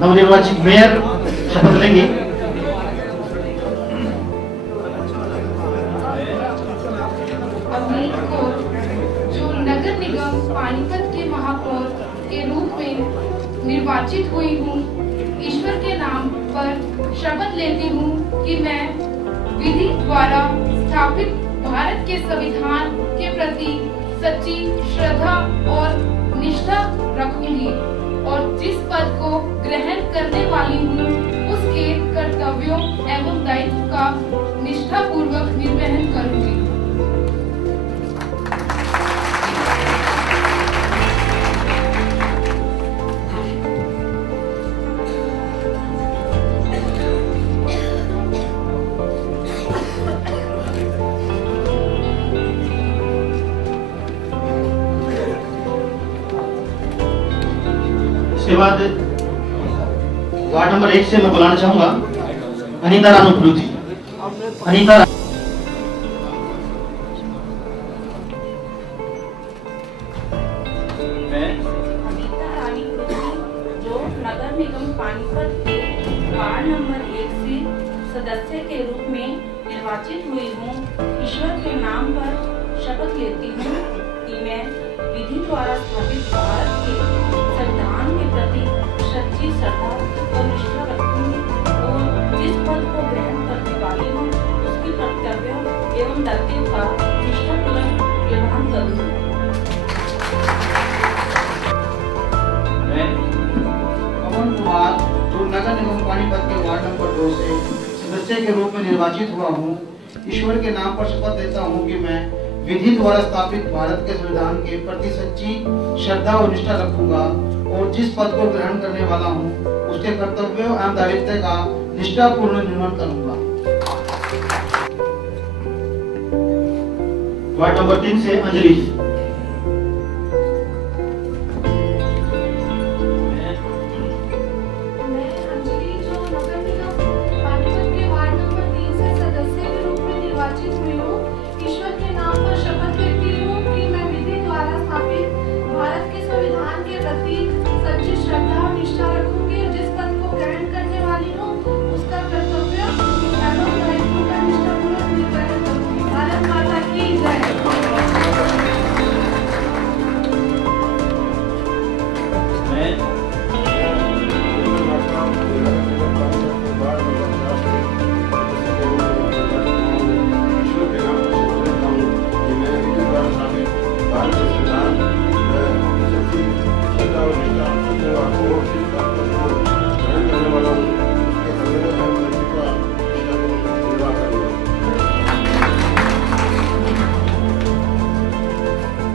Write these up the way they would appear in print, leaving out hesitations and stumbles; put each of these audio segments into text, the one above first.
नवनिर्वाचित मेयर शपथ लेंगे। अवनीत कौर, जो नगर निगम पानीपत के महापौर के रूप में निर्वाचित हुई हूँ, ईश्वर के नाम पर शपथ लेती हूँ कि मैं विधि द्वारा स्थापित भारत के संविधान के प्रति सच्ची श्रद्धा और निष्ठा रखूंगी और जिस पद को ग्रहण करने वाली हूँ उसके कर्तव्यों एवं दायित्व का निष्ठापूर्वक निर्वहन करूंगी। इसके बाद वार्ड नंबर 1 से मैं बुलाना चाहूंगा अनीता रानू जी। अनीता रानी जो नगर निगम पानीपत के वार्ड नंबर 1 से सदस्य के रूप में निर्वाचित हुई हूँ, ईश्वर के नाम पर शपथ लेती हूँ कि मैं विधि द्वारा स्थापित भारत के संविधान के प्रति सच्ची श्रद्धा और निष्ठा रखूंगी और जिस पद को ग्रहण करने वाली हूँ उसके कर्तव्यों एवं दायित्व का निष्ठापूर्वक निर्वहन करूंगी। मैं पवन कुमार, जो नगर निगम पानीपत के वार्ड नंबर 2 से सदस्य के रूप में निर्वाचित हुआ हूँ, ईश्वर के नाम पर शपथ लेता हूँ कि मैं विधि द्वारा स्थापित भारत के संविधान के प्रति सच्ची श्रद्धा और निष्ठा रखूंगा और जिस पद को ग्रहण करने वाला हूँ उसके कर्तव्यों एवं दायित्व का निष्ठापूर्ण निर्वहन करूंगा। वार्ड नंबर 3 से अंजलि।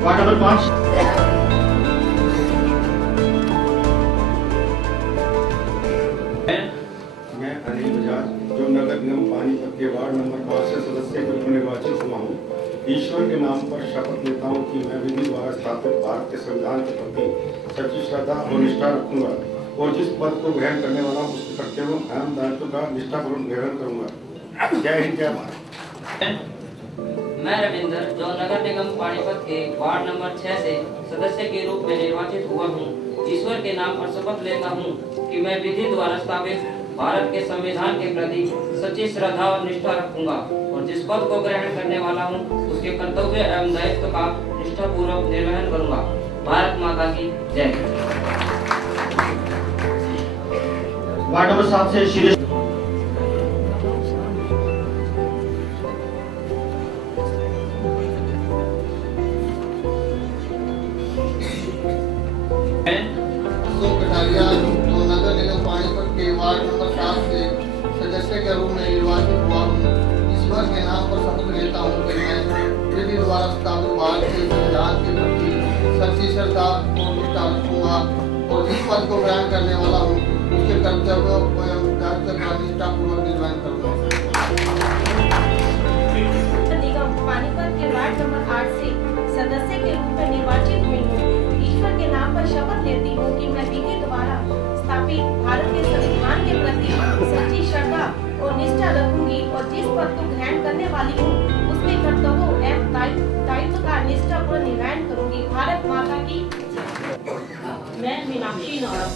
वार्ड नंबर 5 मैं अनिल बजाज, जो नगर निगम पानीपत के वार्ड नंबर 5 से सदस्य के रूप में निर्वाचित हुआ हूँ, ईश्वर के नाम पर शपथ लेता हूँ कि मैं विधि द्वारा स्थापित भारत के संविधान के प्रति सच्ची श्रद्धा और निष्ठा रखूंगा और जिस पद को ग्रहण करने वाला हूँ उसके कर्तव्यों एवं दायित्व का निष्ठापूर्वक निर्वहन करूंगा। जय हिंद जय भारत। मैं रविंद्र, जो नगर निगम पानीपत के वार्ड नंबर 6 से सदस्य के रूप में निर्वाचित हुआ हूँ, ईश्वर के नाम पर शपथ लेता हूँ कि मैं विधि द्वारा स्थापित भारत के संविधान के प्रति सच्ची श्रद्धा और निष्ठा रखूंगा और जिस पद को ग्रहण करने वाला हूँ उसके कर्तव्य एवं दायित्व का निष्ठापूर्वक निर्वहन करूंगा। भारत माता की जय। वार्ड नंबर 7 से शीलेश। जो नगर निगम पानीपत के वार्ड नंबर 7 से सदस्य के रूप में निर्वाचित हुआ हूँ, ईश्वर के नाम पर शपथ लेता हूँ कि मैं विधि द्वारा स्थापित भारत के संविधान के प्रति सच्ची श्रद्धा और निष्ठा रखूंगा और जिस पद को ग्रहण करने वाला हूँ उसके कर्तव्यों एवं दायित्व का निष्ठापूर्वक निर्वहन करूंगा। निगम पानीपत के वार्ड नंबर 8 से सदस्य के रूप में निर्वाचित हुई हूँ, ईश्वर के नाम पर शपथ लेती हूँ कि मैं विधि द्वारा स्थापित भारत के संविधान के प्रति सच्ची श्रद्धा और निष्ठा रखूंगी और जिस पद को ग्रहण करने वाली हूँ उसके कर्तव्यों एवं दायित्व का निष्ठापूर्ण निर्वहन करूंगी। भारत माता की। मैं मीनाक्षी नौरव,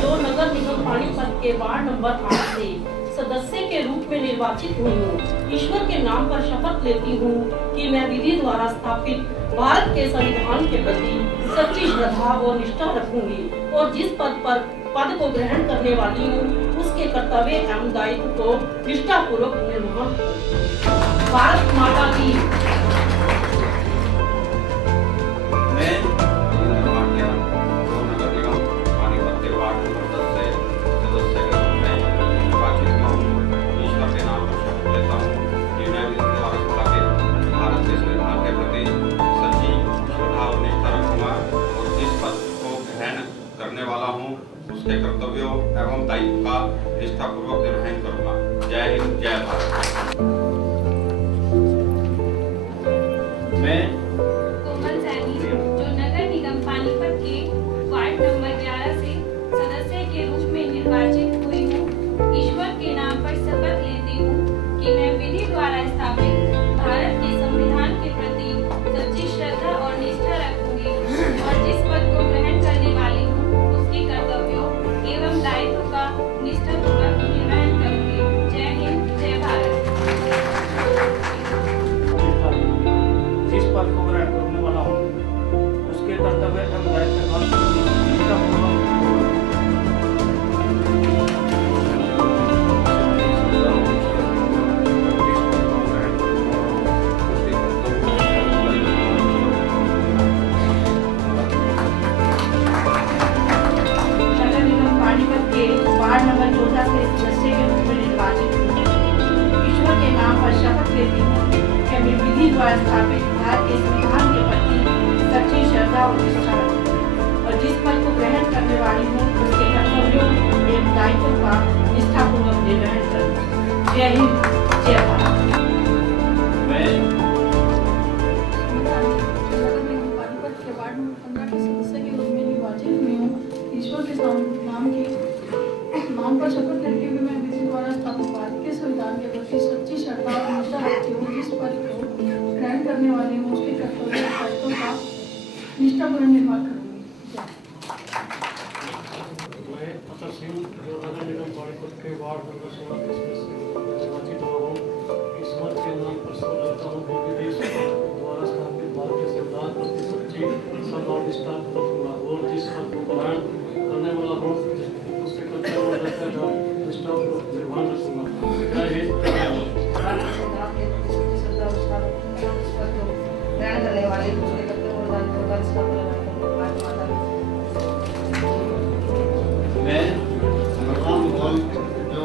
जो नगर निगम पानीपत के वार्ड नंबर 8 से सदस्य के रूप में निर्वाचित हुई हूँ। ईश्वर के नाम पर शपथ लेती हूँ कि मैं विधि द्वारा स्थापित भारत के संविधान के प्रति सच्ची श्रद्धा और निष्ठा रखूंगी और जिस पद को ग्रहण करने वाली हूँ उसके कर्तव्य एवं दायित्व को निष्ठापूर्वक निर्वहन करूंगी। भारत माता की। मैं रविंद्र भाटिया जो नगर निगम पानीपत के वार्ड नंबर 10 से सदस्य के रूप में निर्वाचित हुआ हूँ, ईश्वर के नाम पर शपथ लेता हूँ कि मैं विधि द्वारा स्थापित भारत के संविधान के प्रति सच्ची श्रद्धा और निष्ठा रखूंगा और जिस पद को ग्रहण करने वाला हूँ उसके कर्तव्यों एवं दायित्व का निष्ठापूर्वक निर्वहन करूंगा। जय हिंद, जय भारत। मैं कोमल सैनी जो नगर निगम पानीपत के वार्ड नंबर 11 से सदस्य के रूप में निर्वाचित हुई हूँ, ईश्वर के नाम पर शपथ लेती हूँ कि मैं विधि द्वारा स्थापित भारत के संविधान के प्रति सच्ची श्रद्धा और निष्ठा रखूंगी और जिस पद को ग्रहण करने वाली हूँ उसके कर्तव्यों एवं दायित्व का निष्ठापूर्वक निर्वहन करूंगी। जय हिंद, जय भारत। जिस पद को ग्रहण करने वाला हूँ उसके कर्तव्य एवं दायित्व का निष्ठापूर्वक वार्ड नंबर 14 से सदस्य के रूप में निर्वाचित हूँ। ईश्वर के नाम पर शपथ लेती हूँ कि मैं विधि द्वारा स्थापित भारत के संविधान के प्रति सच्ची श्रद्धा और निष्ठा रखूंगी और जिस पद को ग्रहण करने वाली हूँ उसके कर्तव्यों एवं दायित्व का निष्ठापूर्वक निर्वहन करूंगी। जय हिंद, जय भारत। पानीपत के वार्ड नंबर 15 के सदस्य के रूप में निर्वाचित हुई हूँ। ईश्वर के नाम पर शपथ लेते हुए मैं विधि द्वारा स्थापित भारत के संविधान के प्रति सच्ची श्रद्धा और निष्ठा रखती हूँ। जिस पद को ग्रहण करने वाले हूँ उसके कर्तव्य दायित्वों का निष्ठापूर्ण निर्वाह करूँगी। मैं अतर सिंह जो नगर निगम पानीपत के वार्ड नंबर 16 के सदस्य निर्वाचित हुआ हूँ, ईश्वर के नाम पर शपथ लेता हूँ कि विधि द्वारा स्थापित भारत के संविधान के प्रति सच्ची श्रद्धा और निष्ठा रखूंगा और जिस पद को ग्रहण करने वाला हूँ उसके कर्तव्य और दायित्व का निष्ठापूर्वक निर्वहन करूंगा। जय हिंद, जय भारत। ग्रहण करने वाले उसके कर्तव्य और दायित्व का निष्ठापूर्वक मैं भगवान मुगल जो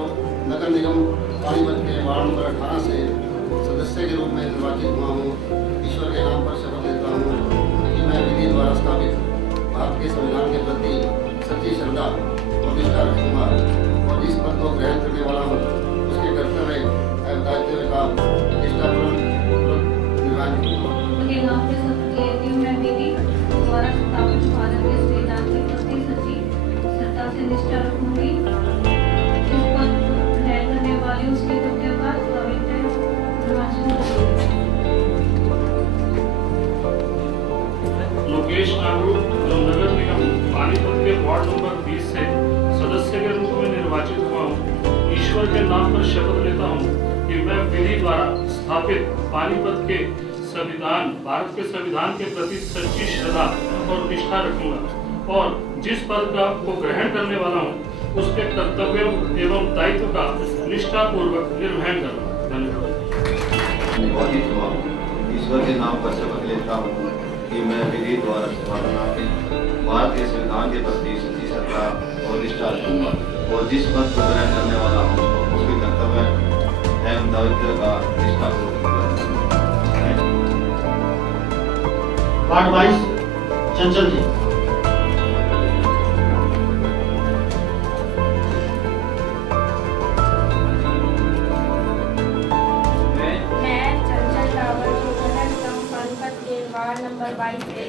नगर निगम पानीपत के वार्ड नंबर 18 से सदस्य के रूप में निर्वाचित हुआ हूँ, ईश्वर के नाम पर शपथ लेता हूँ कि मैं विधि द्वारा स्थापित भारत के संविधान के प्रति सच्ची श्रद्धा और निष्ठा रखूंगा और जिस पद को ग्रहण करने वाला हूँ उसके कर्तव्य एवं दायित्व का निष्ठापूर्वक निर्वहन करूंगा। उनके नाम पे शपथ लेती हूँ मैं विधि द्वारा स्थापित भारत के संविधान के प्रति सच्ची श्रद्धा से निष्ठा रखूंगी। जिस पद को ग्रहण करने वाली उसके कर्तव्य का निर्वहन करूंगी। लोकेश नागरू जो नगर निगम पानीपत के वार्ड नंबर 20 से सदस्य के रूप में निर्वाचित हुआ हूँ, ईश्वर के नाम पर शपथ लेता हूँ कि मैं विधि द्वारा स्थापित पानीपत के संविधान भारत के संविधान के प्रति सच्ची श्रद्धा और निष्ठा रखूंगा और जिस पद को ग्रहण करने वाला हूँ उसके कर्तव्यों एवं दायित्व का निष्ठापूर्वक निर्वहन करूंगा। धन्यवाद। निर्वाचित हुआ हूँ, ईश्वर के नाम पर शपथ लेता हूँ कि मैं विधि द्वारा स्थापित भारत के संविधान के प्रति सच्ची श्रद्धा और निष्ठा रखूंगा और जिस पद को ग्रहण करने वाला हूँ उसके कर्तव्य एवं दायित्व का निष्ठापूर्वक वार्ड 22 चंचल जी। वार्ड नंबर 22 से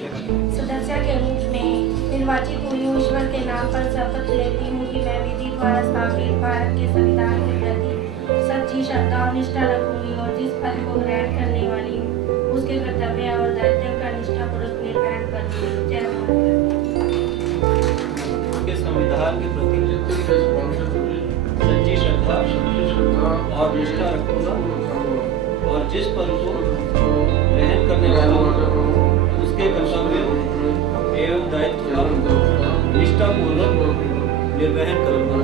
सदस्य के रूप में निर्वाचित हुई हूँ। ईश्वर के नाम पर शपथ लेती हूँ कि मैं विधि द्वारा स्थापित भारत के संविधान के प्रति सच्ची श्रद्धा और निष्ठा रखूंगी और जिस पद को ग्रहण करने वाली हूँ उसके कर्तव्य और दायित्व का निष्ठापूर्वक निर्वहन करूंगी। जय भारत। संविधान के प्रति जिस पद को ग्रहण करने वाला उसके कर्तव्य एवं दायित्व का निष्ठापूर्वक निर्वहन करूँगा।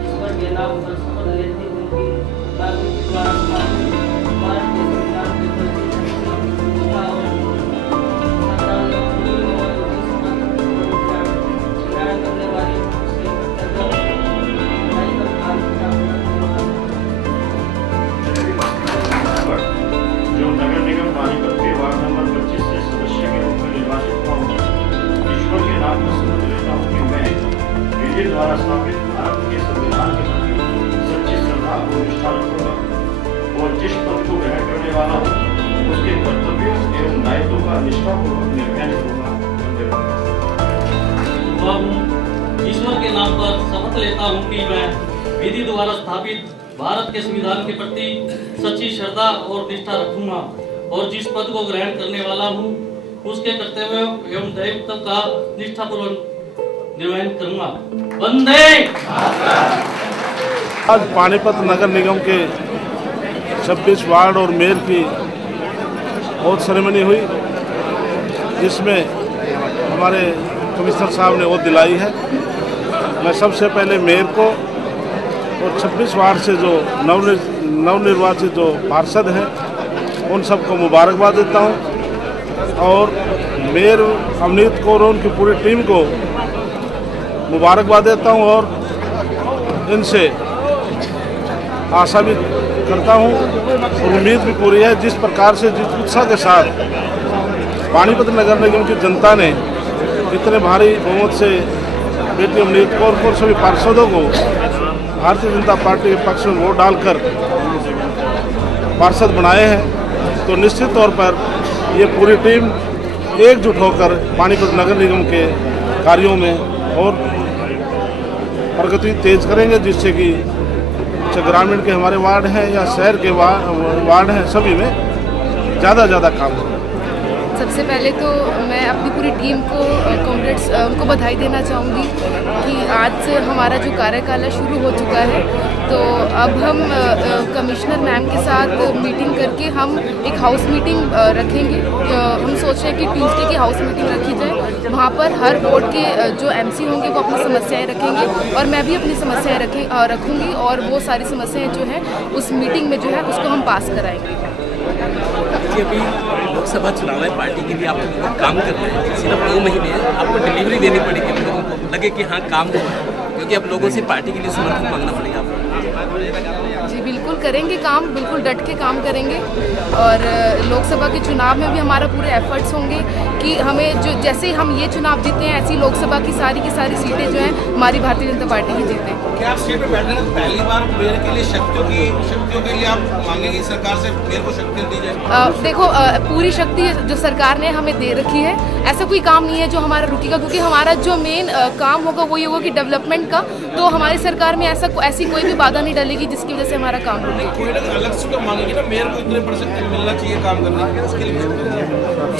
ईश्वर के नाम पर शपथ लेती हूँ कि मैं विधि द्वारा भारत के संविधान के प्रति निष्ठा और करने वाली उसके जो नगर निगम पानीपत के वार्ड नंबर 25 से सदस्य के रूप में निर्वाचित हुआ हूँ, ईश्वर के नाम पर शपथ लेता हूँ कि मैं विधि द्वारा स्थापित भारत के संविधान के प्रति सच्ची श्रद्धा और निष्ठा रखूंगा और जिस पद को ग्रहण करने वाला हूँ उसके कर्तव्यों एवं दायित्वों का निष्ठापूर्वक निर्वहन करूंगा। ईश्वर के नाम पर शपथ लेता हूँ कि मैं विधि द्वारा स्थापित भारत के संविधान के प्रति सच्ची श्रद्धा और निष्ठा रखूंगा और जिस पद को ग्रहण करने वाला हूँ उसके कर्तव्यों एवं दायित्व का निष्ठापूर्वक निर्वहन करूंगा। वंदे। आज पानीपत नगर निगम के 26 वार्ड और मेयर की ओथ सेरेमनी हुई, जिसमें हमारे कमिश्नर साहब ने ओथ दिलाई है। मैं सबसे पहले मेयर को और 26 वार्ड से जो नवनिर्वाचित जो पार्षद हैं उन सबको मुबारकबाद देता हूं और मेयर अवनीत कौर और उनकी पूरी टीम को मुबारकबाद देता हूं और इनसे आशा भी करता हूं और उम्मीद भी पूरी है जिस प्रकार से जिस उत्साह के साथ पानीपत नगर निगम की जनता ने इतने भारी बहुमत से बेटी अवनीत कौर को सभी पार्षदों को भारतीय जनता पार्टी के पक्ष में वोट डालकर पार्षद बनाए हैं, तो निश्चित तौर पर ये पूरी टीम एकजुट होकर पानीपत नगर निगम के कार्यों में और प्रगति तेज करेंगे, जिससे कि ग्रामीण के हमारे वार्ड हैं या शहर के वार्ड हैं सभी में ज़्यादा काम होगा। सबसे पहले तो मैं अपनी पूरी टीम को कॉन्ग्रेट्स उनको बधाई देना चाहूँगी कि आज से हमारा जो कार्यकाल शुरू हो चुका है। तो अब हम कमिश्नर मैम के साथ मीटिंग करके हम एक हाउस मीटिंग रखेंगे। हम सोच रहे हैं कि ट्यूसडे की हाउस मीटिंग रखी जाए, वहाँ पर हर वार्ड के जो MC होंगे वो अपनी समस्याएं रखेंगे और मैं भी अपनी समस्याएं रखूँगी और वो सारी समस्याएं जो है उस मीटिंग में जो है उसको हम पास कराएंगे। अभी लोकसभा चुनाव है, पार्टी के लिए आप काम कर रहे हैं, सिर्फ 2 महीने आपको डिलीवरी देनी पड़ेगी, लोगों को लगे कि हाँ काम हुआ है, क्योंकि अब लोगों से पार्टी के लिए समर्थन मांगना पड़ेगा आपको। जी बिल्कुल करेंगे काम, बिल्कुल डट के काम करेंगे और लोकसभा के चुनाव में भी हमारा पूरे एफर्ट्स होंगे कि हमें जो जैसे हम ये चुनाव जीते हैं ऐसी लोकसभा की सारी सीटें जो हैं हमारी भारतीय जनता पार्टी की जीतें। क्या आप सीट पर बैठने में पहली बार मेयर के लिए शक्तियों के लिए आप मांगेंगे सरकार से मेयर को शक्तियाँ दी जाए? देखो पूरी शक्ति जो सरकार ने हमें दे रखी है, ऐसा कोई काम नहीं है जो हमारा रुकेगा, क्योंकि हमारा जो मेन काम होगा वही होगा कि डेवलपमेंट का। तो हमारी सरकार में ऐसी कोई भी बाधा नहीं डलेगी जिसकी वजह से हमारा काम रुके। कोई अलग से तो मांगेंगे ना, मेयर को इतने % मिलना चाहिए काम करने के, उसके लिए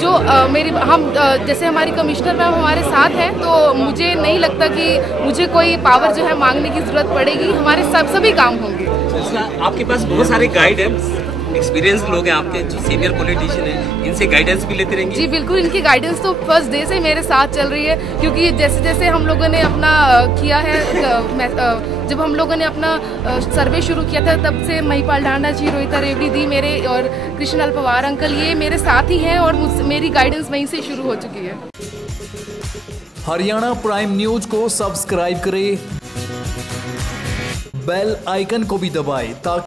जो हम जैसे हमारी कमिश्नर मैम हमारे साथ हैं, तो मुझे नहीं लगता कि मुझे कोई पावर जो है मांगने की जरूरत पड़ेगी, हमारे सभी काम होंगे। आपके पास बहुत सारे गाइडेंस एक्सपीरियंस लोग हैं आपके जो सीनियर पॉलिटिशियन हैं, इनसे गाइडेंस भी लेते रहेंगे? जी बिल्कुल, इनकी गाइडेंस तो फर्स्ट डे से मेरे साथ चल रही है, क्योंकि जैसे हम लोगों ने अपना किया है, जब हम लोगों ने अपना सर्वे शुरू किया था तब से महिपाल ढांडा जी, रोहिता रेवड़ी दी मेरे और कृष्णलाल पवार अंकल, ये मेरे साथ ही हैं और मेरी गाइडेंस वहीं से शुरू हो चुकी है। हरियाणा प्राइम न्यूज को सब्सक्राइब करें, बेल आइकन को भी दबाएं ताकि